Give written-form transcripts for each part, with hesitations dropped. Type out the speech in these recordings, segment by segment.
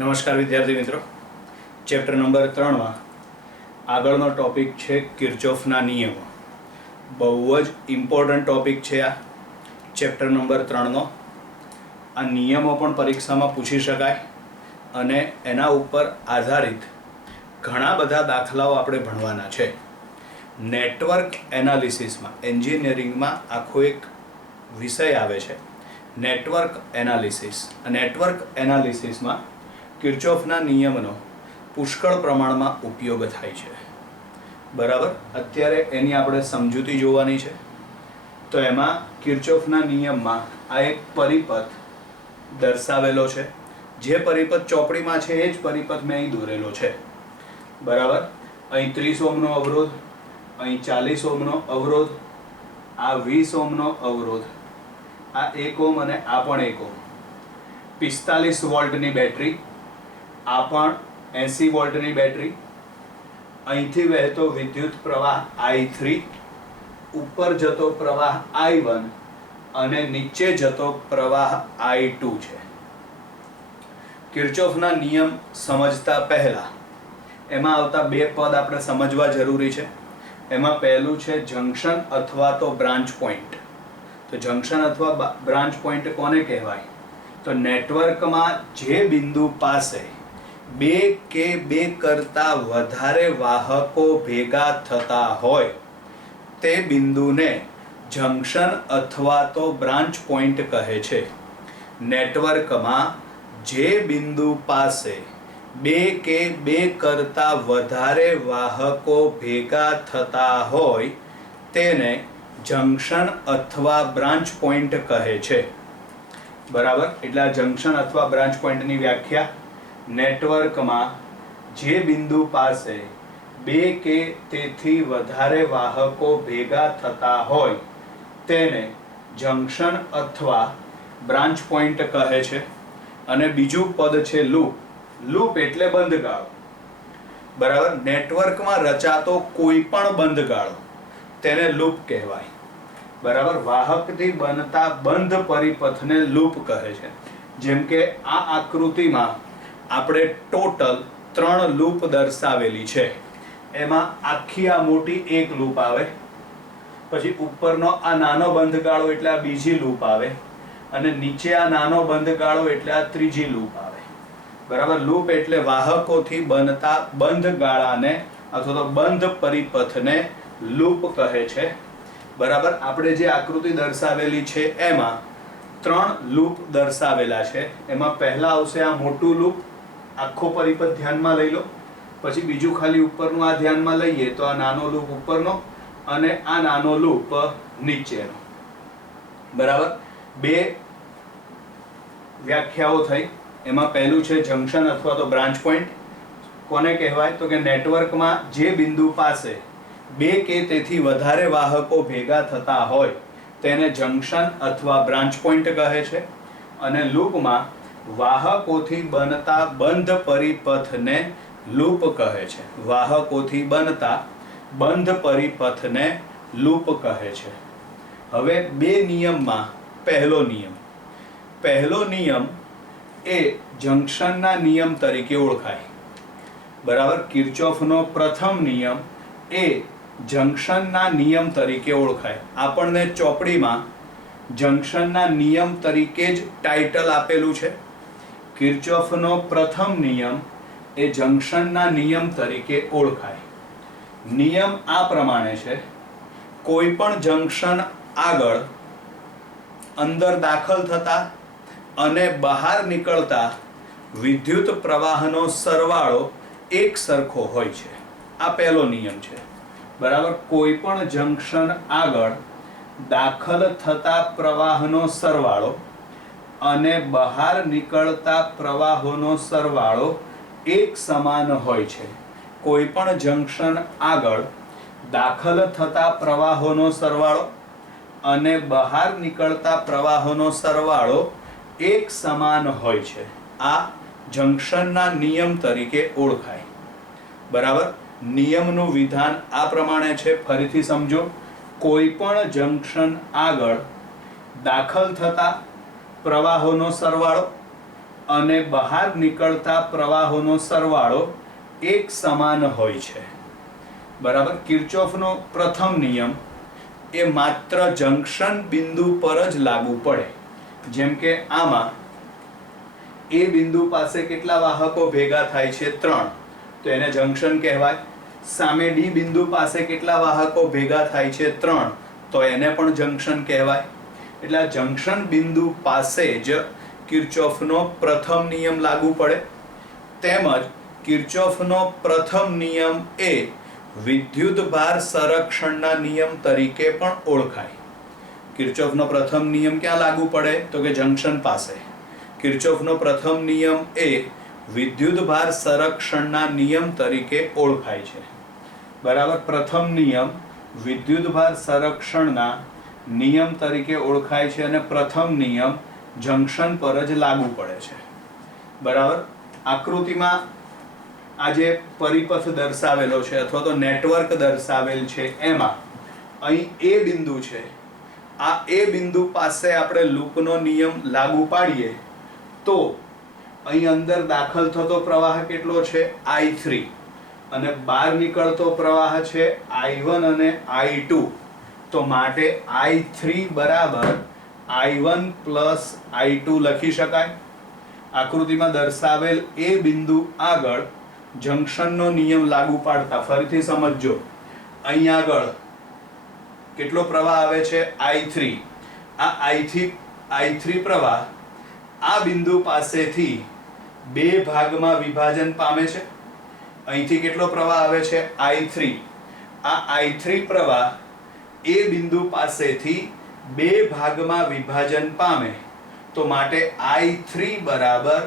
નમસ્કાર વિદ્યાર્થી મિત્રો, ચેપ્ટર નંબર 3માં આગળનો ટોપિક છે કિર્ચોફના નિયમો. બહુ જ ઇમ્પોર્ટન્ટ ટોપિક છે આ ચેપ્ટર નંબર 3નો. આ નિયમો પણ પરીક્ષામાં પૂછી શકાય અને એના ઉપર આધારિત ઘણા બધા દાખલાઓ આપણે ભણવાના છે. નેટવર્ક એનાલિસિસમાં એન્જિનિયરિંગમાં આખો એક વિષય આવે છે નેટવર્ક એનાલિસિસ. નેટવર્ક એનાલિસિસમાં કિર્ચોફના નિયમનો પુષ્કળ પ્રમાણમાં ઉપયોગ થાય છે. બરાબર, અત્યારે એની આપણે સમજૂતી જોવાની છે. તો એમાં કિર્ચોફના નિયમમાં આ એક પરિપથ દર્શાવેલો છે. જે પરિપથ ચોપડીમાં છે એ જ પરિપથ મેં અહીં દોરેલો છે. બરાબર, અહીં 30 ઓહ્મનો અવરોધ, અહીં 40 ઓહ્મનો અવરોધ, આ 20 ઓહ્મનો અવરોધ, આ 1 ઓહ્મ અને આ પણ 1 ઓહ્મ, 45 વોલ્ટની બેટરી, આ પણ 80 વોલ્ટની બેટરી, અહીંથી વહેતો વિદ્યુત પ્રવાહ I3, ઉપર જતો પ્રવાહ I1 અને નીચે જતો પ્રવાહ I2 છે. કિર્ચોફના નિયમ સમજતા પહેલા એમાં આવતા બે પદ આપણે સમજવા જરૂરી છે. એમાં પહેલું છે જંક્શન અથવા તો બ્રાન્ચ પોઈન્ટ. તો જંક્શન અથવા બ્રાન્ચ પોઈન્ટ કોને કહેવાય? તો નેટવર્કમાં જે બિંદુ પાસે બે કે બે કરતા વધારે વાહકો ભેગા થતા હોય તે બિંદુને જંક્શન અથવા તો બ્રાન્ચ પોઈન્ટ કહે છે. નેટવર્કમાં જે બિંદુ પાસે બે કે બે કરતા વધારે વાહકો ભેગા થતા હોય તેને જંક્શન અથવા બ્રાન્ચ પોઈન્ટ કહે છે. બરાબર, એટલે આ જંક્શન અથવા બ્રાન્ચ પોઈન્ટની વ્યાખ્યા: નેટવર્કમાં જે બિંદુ પાસે બે કે તેથી વધારે વાહકો ભેગા થતા હોય તેને જંક્શન અથવા બ્રાન્ચ પોઈન્ટ કહે છે. અને બીજું પદ છે લૂપ. લૂપ એટલે બંધગાળો. બરાબર, નેટવર્કમાં રચાતો કોઈ પણ બંધગાળો તેને લૂપ કહેવાય. બરાબર, વાહકથી બનતા બંધ પરિપથને લૂપ કહે છે. જેમ કે આ આકૃતિમાં આપણે ટોટલ 3 લૂપ દર્શાવેલી છે. એમાં આખી આ મોટી એક લૂપ આવે, પછી ઉપરનો આ નાનો બંધગાળો એટલે આ બીજી લૂપ આવે, અને નીચે આ નાનો બંધગાળો એટલે આ ત્રીજી લૂપ આવે. બરાબર, લૂપ એટલે વાહકોથી બનતા બંધગાળાને અથવા તો બંધ પરિપથને લૂપ કહે છે. બરાબર, આપણે જે આકૃતિ દર્શાવેલી છે એમાં 3 લૂપ દર્શાવેલા છે. એમાં પહેલા આવશે આ મોટું લૂપ, આખો પરિપથ ધ્યાનમાં લઈ લો. પછી બીજું ખાલી ઉપરનું આ ધ્યાનમાં લઈએ તો આ નાનો લૂપ ઉપરનો અને આ નાનો લૂપ નીચેનો. બરાબર, બે વ્યાખ્યાઓ થઈ. એમાં પહેલું છે જંક્શન અથવા તો બ્રાન્ચ પોઈન્ટ. કોને કહેવાય? તો કે નેટવર્કમાં જે બિંદુ પાસે બે કે તેથી વધારે વાહકો ભેગા થતા હોય તેને જંક્શન અથવા બ્રાન્ચ પોઈન્ટ કહે છે. અને લૂપમાં વાહકોથી બનતા બંધ પરિપથને લૂપ કહે છે. વાહકોથી બનતા બંધ પરિપથને લૂપ કહે છે. હવે બે નિયમમાં પહેલો નિયમ એ જંક્શનના નિયમ તરીકે ઓળખાય. બરાબર, કિર્ચોફનો પ્રથમ નિયમ એ જંક્શનના નિયમ તરીકે ઓળખાય. આપણને ચોપડીમાં જંક્શનના નિયમ તરીકે જ ટાઇટલ આપેલું છે. કિર્ચોફનો પ્રથમ નિયમ એ જંક્શનના નિયમ તરીકે ઓળખાય. નિયમ આ પ્રમાણે છે: કોઈ પણ જંક્શન આગળ અંદર દાખલ થતા અને બહાર નીકળતા વિદ્યુત પ્રવાહનો સરવાળો એક સરખો હોય છે. આ પહેલો નિયમ છે. બરાબર, કોઈ પણ જંક્શન આગળ દાખલ થતા પ્રવાહનો સરવાળો અને બહાર નીકળતા પ્રવાહોનો સરવાળો એક સમાન હોય છે. કોઈ પણ જંક્શન આગળ દાખલ થતા પ્રવાહોનો સરવાળો અને બહાર નીકળતા પ્રવાહોનો સરવાળો એક સમાન હોય છે. આ જંક્શનના નિયમ તરીકે ઓળખાય. બરાબર, નિયમનું વિધાન આ પ્રમાણે છે, ફરીથી સમજો. કોઈ પણ જંક્શન આગળ દાખલ થતા પ્રવાહોનો સરવાળો અને બહાર નીકળતા પ્રવાહોનો સરવાળો એક સમાન હોય છે. બરાબર. કિર્ચોફનો પ્રથમ નિયમ એ માત્ર જંકશન બિંદુ પર જ લાગુ પડે. જેમ કે આમાં એ બિંદુ પાસે કેટલા વાહકો ભેગા થાય છે? 3, તો એને જંકશન કહેવાય. સામે ડી બિંદુ પાસે કેટલા વાહકો ભેગા થાય છે? 3, તો એને પણ જંકશન કહેવાય. એટલે આ જંકશન બિંદુ પાસે જ કિર્ચોફનો પ્રથમ નિયમ લાગુ પડે. તેમજ કિર્ચોફનો પ્રથમ નિયમ એ વિદ્યુતભાર સંરક્ષણના નિયમ તરીકે પણ ઓળખાય. કિર્ચોફનો પ્રથમ નિયમ ક્યાં લાગુ પડે? તો કે જંકશન પાસે. કિર્ચોફનો પ્રથમ નિયમ એ વિદ્યુતભાર સંરક્ષણના નિયમ તરીકે ઓળખાય છે. બરાબર. પ્રથમ નિયમ વિદ્યુતભાર સંરક્ષણના નિયમ તરીકે ઓળખાય છે અને પ્રથમ નિયમ જંકશન પર જ લાગુ પડે છે. બરાબર. આકૃતિમાં આ જે પરિપથ દર્શાવેલો છે અથવા તો નેટવર્ક દર્શાવેલ છે એમાં અહીં એ બિંદુ છે. આ એ બિંદુ પાસે આપણે લૂપનો નિયમ લાગુ પાડીએ તો અહીં અંદર દાખલ થતો પ્રવાહ કેટલો છે? I3 અને બહાર નીકળતો પ્રવાહ છે I1 અને I2. તો માટે I3 બરાબર I1 પ્લસ I2 લખી શકાય. આકૃતિમાં દર્શાવેલ એ બિંદુ આગળ જંકશનનો નિયમ લાગુ પાડતા ફરીથી સમજજો. અહીં આગળ કેટલો પ્રવાહ આવે છે? I3. આ I3 પ્રવાહ આ બિંદુ પાસેથી બે ભાગમાં વિભાજન પામે છે. અહીંથી કેટલો પ્રવાહ આવે છે? I3. આ I3 પ્રવાહ એ બિંદુ પાસેથી બે ભાગમાં વિભાજન પામે. તો માટે I3 બરાબર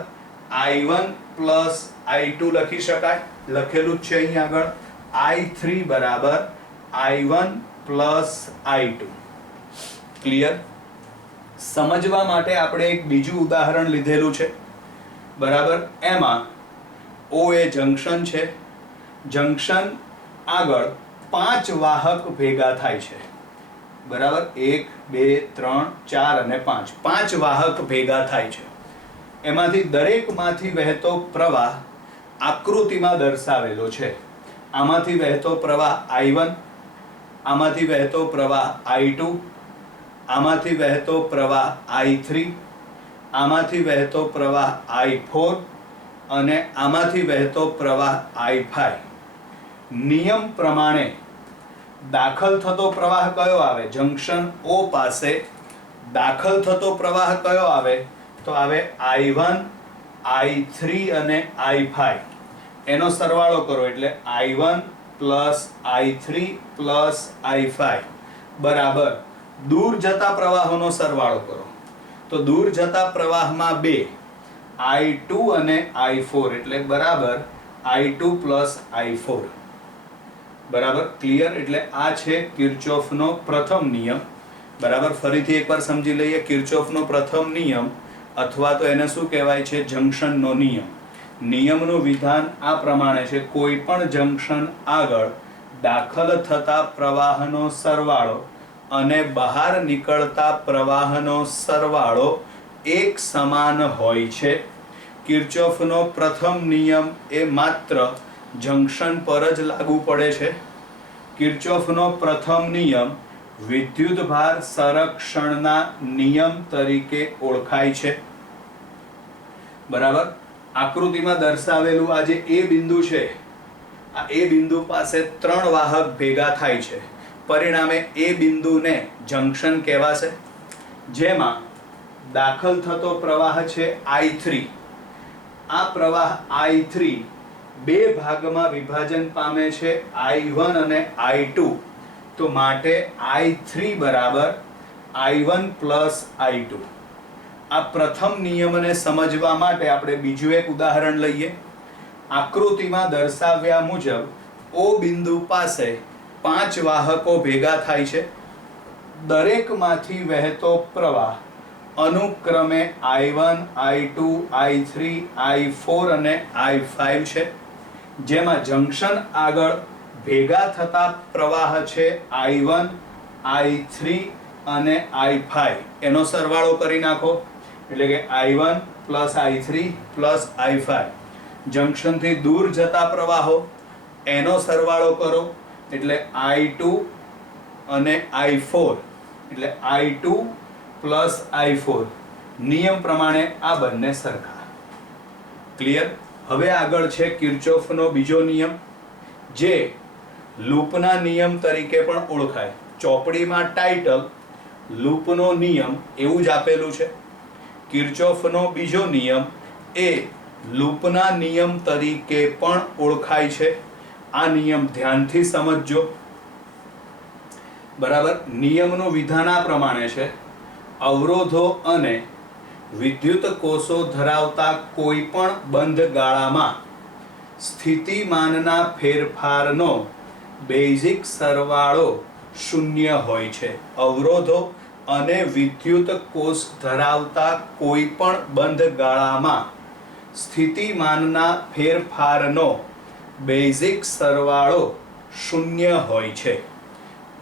I1 પ્લસ I2 લખી શકાય. લખેલું જ છે અહીં આગળ. I3 બરાબર I1 પ્લસ I2. ક્લિયર? સમજવા માટે આપણે એક બીજું ઉદાહરણ લીધેલું છે. બરાબર. એમાં O એ જંકશન છે. જંકશન આગળ 5 વાહક ભેગા થાય છે. બરાબર. 1 2 3 4 અને 5. 5 વાહક ભેગા થાય છે. એમાંથી દરેકમાંથી વહેતો પ્રવાહ આકૃતિમાં દર્શાવેલો છે. આમાંથી વહેતો પ્રવાહ I1, આમાંથી વહેતો પ્રવાહ I2, આમાંથી વહેતો પ્રવાહ I3, આમાંથી વહેતો પ્રવાહ I4 અને આમાંથી વહેતો પ્રવાહ I5. નિયમ પ્રમાણે દાખલ થતો પ્રવાહ કયો આવે? જંકશન O પાસે દાખલ થતો પ્રવાહ કયો આવે? તો આવે I1, I3 અને I5. એનો સરવાળો કરો એટલે I1 plus I3 plus I5 બરાબર દૂર જતા પ્રવાહોનો સરવાળો કરો. તો દૂર જતા પ્રવાહમાં 2 I2 અને I4 એટલે બરાબર I2 પ્લસ I4. બરાબર. ક્લિયર? એટલે આ છે કિર્ચોફનો પ્રથમ નિયમ. બરાબર. ફરીથી એકવાર સમજી લઈએ. કિર્ચોફનો પ્રથમ નિયમ અથવા તો એને શું કહેવાય છે? જંકશનનો નિયમ. નિયમનું વિધાન આ પ્રમાણે છે. કોઈ પણ જંકશન આગળ દાખલ થતા પ્રવાહનો સરવાળો અને બહાર નીકળતા પ્રવાહનો સરવાળો એક સમાન હોય છે. કિર્ચોફનો પ્રથમ નિયમ એ માત્ર જંકશન પર જ લાગુ પડે છે. કિર્ચોફનો પ્રથમ નિયમ વિદ્યુતભાર સંરક્ષણના નિયમ તરીકે ઓળખાય છે. બરાબર. આકૃતિમાં દર્શાવેલું આ જે એ બિંદુ છે, આ એ બિંદુ પાસે 3 વાહક ભેગા થાય છે. પરિણામે એ બિંદુને જંકશન કહેવાશે. જેમાં દાખલ થતો પ્રવાહ છે I3. આ પ્રવાહ I3 બે ભાગમાં વિભાજન પામે છે I1 અને I2. તો માટે I3 બરાબર I1 પ્લસ I2. આ પ્રથમ નિયમને સમજવા માટે આપણે બીજું એક ઉદાહરણ લઈએ. આકૃતિમાં દર્શાવ્યા મુજબ O બિંદુ પાસે 5 વાહકો ભેગા થાય છે. દરેકમાંથી વહેતો પ્રવાહ અનુક્રમે I1, I2, I3, I4 અને I5 છે. જેમાં જંકશન આગળ ભેગા થતા પ્રવાહ છે I1, I3 અને I5. એનો સરવાળો કરી નાખો એટલે કે I1 plus I3 plus I5 જંક્શનથી દૂર જતા પ્રવાહો એનો સરવાળો કરો એટલે I2 અને I4 એટલે I2 પ્લસ I4 નિયમ પ્રમાણે આ બંને સરખા. ક્લિયર? હવે આગળ છે કિર્ચોફનો બીજો નિયમ, જે લૂપના નિયમ તરીકે પણ ઓળખાય. ચોપડીમાં ટાઇટલ લૂપનો નિયમ એવું જ આપેલું છે. કિર્ચોફનો બીજો નિયમ એ લૂપના નિયમ તરીકે પણ ઓળખાય છે. આ નિયમ ધ્યાનથી સમજજો. બરાબર? નિયમનું વિધાન આ પ્રમાણે છે: અવરોધો અને વિદ્યુત કોષો ધરાવતા કોઈ પણ બંધ ગાળામાં સ્થિતિમાનના ફેરફારનો બેઝિક સરવાળો શૂન્ય હોય છે. અવરોધો અને વિદ્યુત કોષ ધરાવતા કોઈ પણ બંધ ગાળામાં સ્થિતિમાનના ફેરફારનો બેઝિક સરવાળો શૂન્ય હોય છે.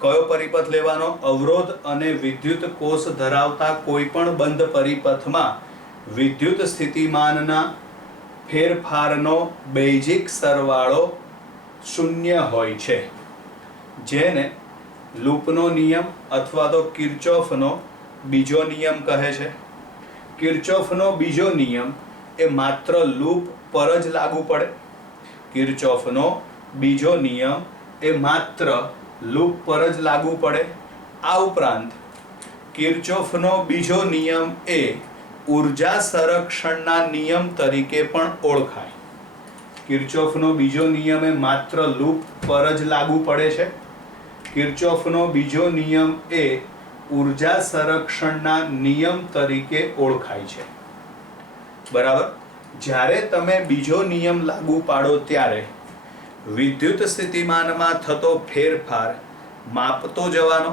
કયો પરિપથ લેવાનો? અવરોધ અને વિદ્યુત કોષ ધરાવતા કોઈ પણ બંધ પરિપથમાં વિદ્યુત સ્થિતિમાનના ફેરફારનો બેઝિક સરવાળો શૂન્ય હોય છે, જેને લૂપનો નિયમ અથવા તો કિર્ચોફનો બીજો નિયમ કહે છે. કિર્ચોફનો બીજો નિયમ એ માત્ર લૂપ પર જ લાગુ પડે. કિર્ચોફનો બીજો નિયમ એ માત્ર લૂપ પર જ લાગુ પડે. આ ઉપરાંત કિર્ચોફનો બીજો નિયમ એ ઉર્જા સંરક્ષણના નિયમ તરીકે પણ ઓળખાય. કિર્ચોફનો બીજો નિયમ એ માત્ર લૂપ પર જ લાગુ પડે છે. કિર્ચોફનો બીજો નિયમ એ ઉર્જા સંરક્ષણના નિયમ તરીકે ઓળખાય છે. બરાબર? જ્યારે તમે બીજો નિયમ લાગુ પાડો ત્યારે વિદ્યુત સ્થિતિમાનમાં થતો ફેરફાર માપતો જવાનો.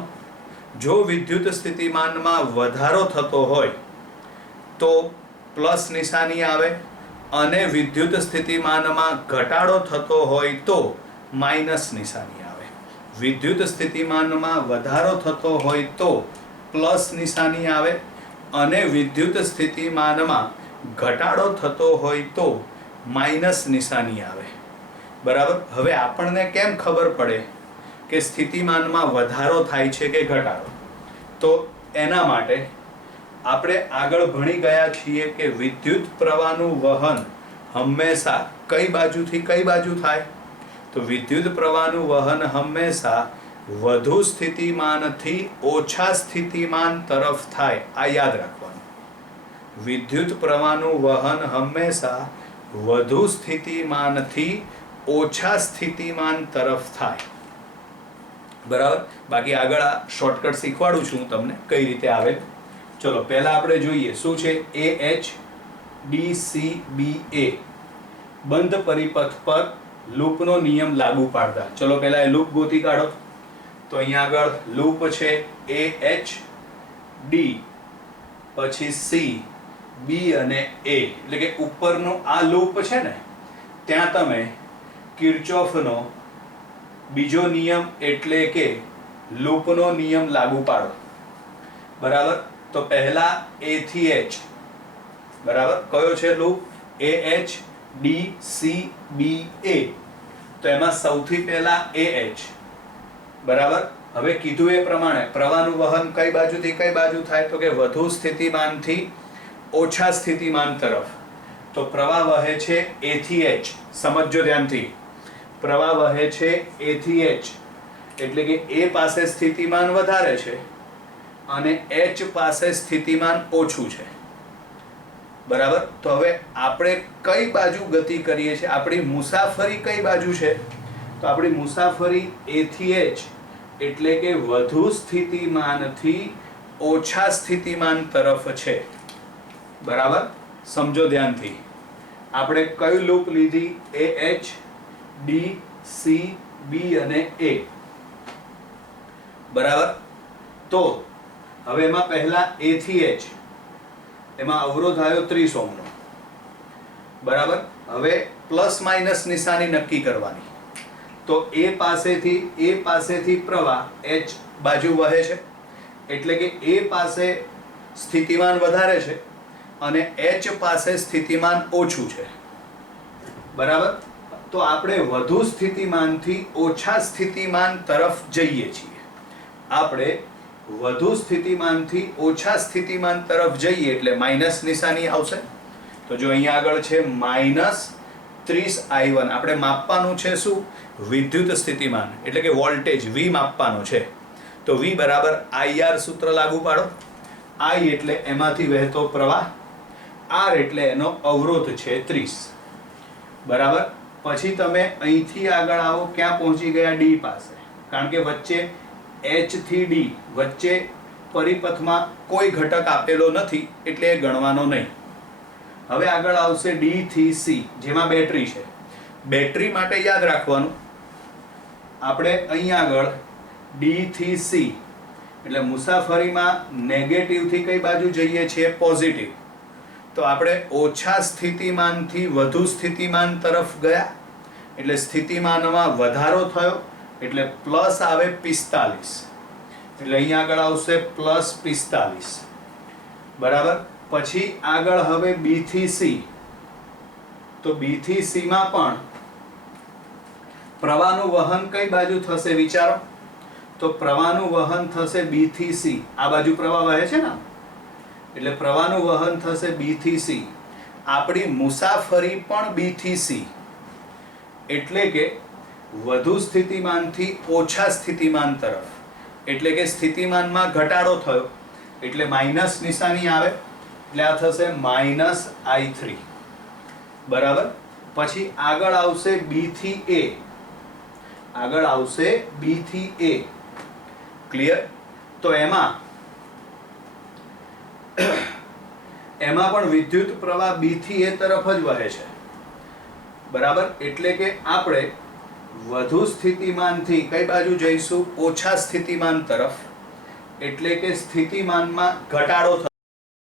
જો વિદ્યુત સ્થિતિમાનમાં વધારો થતો હોય તો પ્લસ નિશાની આવે, અને વિદ્યુત સ્થિતિમાનમાં ઘટાડો થતો હોય તો માઇનસ નિશાની આવે. વિદ્યુત સ્થિતિમાનમાં વધારો થતો હોય તો પ્લસ નિશાની આવે, અને વિદ્યુત સ્થિતિમાનમાં ઘટાડો થતો હોય તો માઇનસ નિશાની આવે. બરાબર? હવે આપણને કેમ ખબર પડે કે સ્થિતિમાનમાં વધારો થાય છે કે ઘટાડો? તો એના માટે આપણે આગળ ભણી ગયા છીએ કે વિદ્યુત પ્રવાહનું વહન હંમેશા કઈ બાજુથી કઈ બાજુ થાય? તો વિદ્યુત પ્રવાહનું વહન હંમેશા વધુ સ્થિતિમાનથી ઓછા સ્થિતિમાન તરફ થાય. આ યાદ રાખવાનું. વિદ્યુત પ્રવાહનું વહન હંમેશા વધુ સ્થિતિમાનથી ઓછા સ્થિતિમાન તરફ થાય. બરાબર? બાકી આગળ આ શોર્ટકટ શીખવાડું છું હું તમને કઈ રીતે આવે. ચલો પહેલા આપણે જોઈએ શું છે. AHDCBA બંધ પરિપથ પર લૂપનો નિયમ લાગુ પાડતા. ચલો પહેલા એ લૂપ ગોતી કાઢો. તો અહીંયા આગળ લૂપ છે AHD, પછી C, B અને A, એટલે કે ઉપરનું આ લૂપ છે ને, ત્યાં તમે કિર્ચોફનો બીજો નિયમ એટલે કે લૂપનો નિયમ લાગુ પાડો. બરાબર? તો પહેલા A થી H. બરાબર? કયો છે લૂપ? AHDCBA. તો એમાં સૌથી પહેલા AH. બરાબર? હવે કીધું એ પ્રમાણે પ્રવાહનું વહન કઈ બાજુથી કઈ બાજુ થાય? તો કે વધુ સ્થિતિમાનથી ઓછા સ્થિતિમાન તરફ. તો પ્રવાહ વહે છે A થી H. સમજજો ધ્યાનથી. પ્રવાહ વહે છે A થી H, એટલે કે A પાસે સ્થિતિમાન વધારે છે અને H પાસે સ્થિતિમાન ઓછું છે. બરાબર? તો હવે આપણે કઈ બાજુ ગતિ કરીએ છીએ? આપણી મુસાફરી કઈ બાજુ છે? તો આપણી મુસાફરી A થી H, એટલે કે વધુ સ્થિતિમાનથી ઓછા સ્થિતિમાન તરફ છે. બરાબર? સમજો ધ્યાનથી. આપણે કયું લૂપ લીધી? AHDCB અને A. બરાબર? તો હવે એમાં પહેલા A થી H, એમાં અવરોધ આવ્યો 30 ઓહ્મનો. બરાબર? હવે પ્લસ માઇનસ નિશાની નક્કી કરવાની. તો A પાસેથી પ્રવાહ H બાજુ વહે છે, એટલે કે A પાસે સ્થિતિમાન વધારે છે અને H પાસે સ્થિતિમાન ઓછું છે, બરાબર. તો આપણે વધુ સ્થિતિમાનથી ઓછા સ્થિતિમાન તરફ જઈએ છીએ. આપણે વધુ સ્થિતિમાનથી ઓછા સ્થિતિમાન તરફ જઈએ એટલે માઇનસ નિશાની આવશે. તો જો અહીંયા આગળ છે -30I1. આપણે માપવાનું છે શું? વિદ્યુત સ્થિતિમાન એટલે કે વોલ્ટેજ V માપવાનું છે. તો V બરાબર IR સૂત્ર લાગુ પાડો. I એટલે એમાંથી વહેતો પ્રવાહ, R એટલે એનો અવરોધ છે 30, બરાબર. પછી તમે અહીંથી આગળ આવો, ક્યાં પહોંચી ગયા? D પાસે. કારણ કે વચ્ચે H થી D વચ્ચે પરિપથમાં કોઈ ઘટક આપેલો નથી એટલે એ ગણવાનો નહીં. હવે આગળ આવશે D થી C, જેમાં બેટરી છે. બેટરી માટે યાદ રાખવાનું, આપણે અહીંયા આગળ D થી C એટલે મુસાફરીમાં નેગેટિવથી કઈ બાજુ જઈએ છીએ? પોઝિટિવ. તો આપણે ઓછા સ્થિતિમાનથી વધુ સ્થિતિમાન તરફ ગયા એટલે સ્થિતિમાનમાં વધારો થયો એટલે પ્લસ આવે 45, એટલે અહીંયા આગળ આવશે +45, બરાબર. પછી આગળ હવે B થી C. તો B થી C માં પણ પ્રવાહનું વહન કઈ બાજુ થશે વિચારો? તો પ્રવાહનું વહન થશે B થી C. આ બાજુ પ્રવાહ વહે છે ને, એટલે પ્રવાહનું વહન થશે B થી C. આપણી મુસાફરી પણ B થી C, એટલે કે વધુ સ્થિતિમાનથી ઓછા સ્થિતિમાન તરફ, એટલે કે સ્થિતિમાનમાં ઘટાડો થયો એટલે માઇનસ નિશાની આવે એટલે આ થશે -I3, બરાબર. પછી આગળ આવશે B થી A. આગળ આવશે B થી A. ક્લિયર? તો એમાં પણ વિદ્યુત પ્રવાહ B થી A તરફ જ વહે છે, બરાબર. એટલે કે આપણે વધુ સ્થિતિમાનથી કઈ બાજુ જઈશું? ઓછા સ્થિતિમાન તરફ, એટલે કે સ્થિતિમાનમાં ઘટાડો